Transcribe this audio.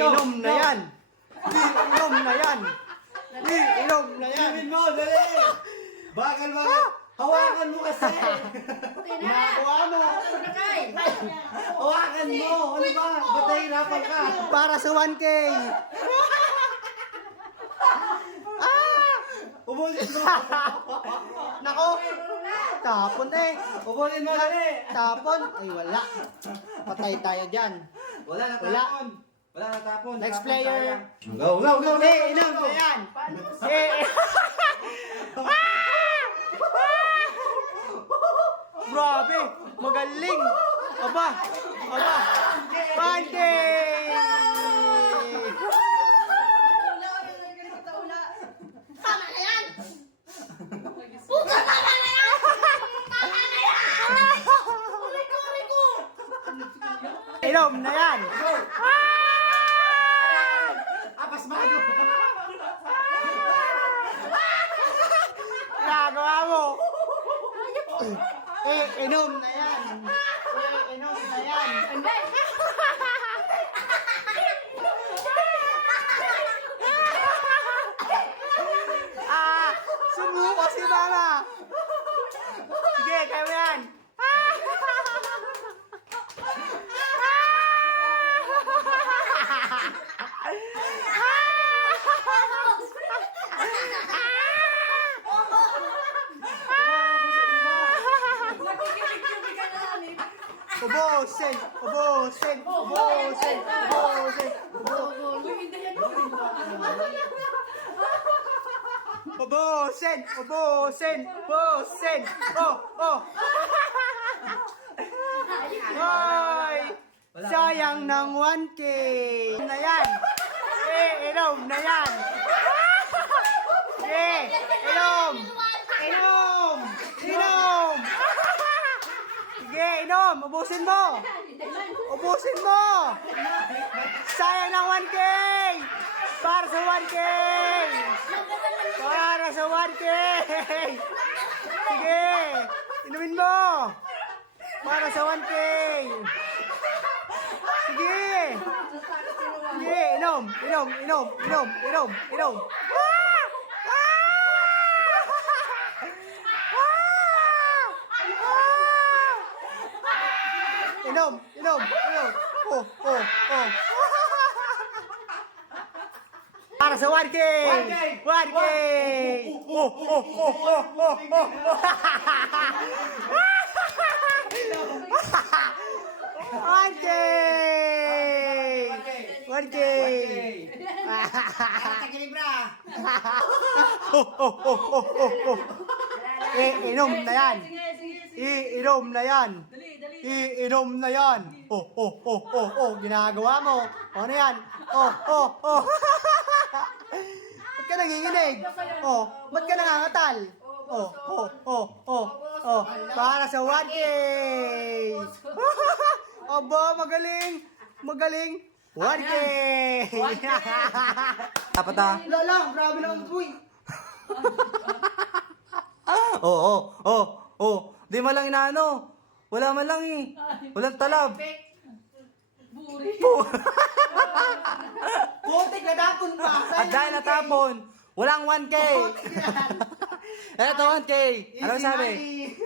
Iinom na yan. Iinom na yan. Iinom na yan. Inumin mo, dali. Bagal. Hawakan mo kasi. Ginagawa mo. Hawakan mo. Ano ba? Ba't nahihirapan ka? Para sa 1K. Ubusin mo. Nako. Tapon eh. Ubusin mo, dali. Tapon. Ay wala. Patay tayo dyan. Wala natapon. Wala natapon. Next Tapon, player. sayang. Go. Iinom na yan. Grabe. Magaling. Aba. 1K. Tama na yan! Puta, tama na yan! Tama na yan! Aray ko! Inom na yan. Apas mago. Nagawa mo. Inom na yan. Inom na yan. Hindi! Sumuko si mama. Sige, kaya mo yan. Ubusin. Oh. Hoy! Sayang ng 1K. Na yan. Inom na yan. Inom. Sige, inom. Ubusin mo. Sayang ng 1K. Para sa 1K. Sige. Inumin mo. Para sa 1K. Sige, inom. Inom. Oh. Para sa 1K. 1K. Oh. 1K. Inom na yan. Iinom na yan. Oh. Ginagawa mo. Ano yan? Oh. Ba't ka nanginginig? Ba't ka nangangatal? Oh. Para sa 1K. Aba, magaling. 1K. Dapat ah. Lala, grabe naman ito eh. Oh. Di man lang inaano. Wala man lang eh. Walang talab. Putik, natapon pa. At dahil natapon, walang 1K. Eto 1K. Ano sabi? Easy.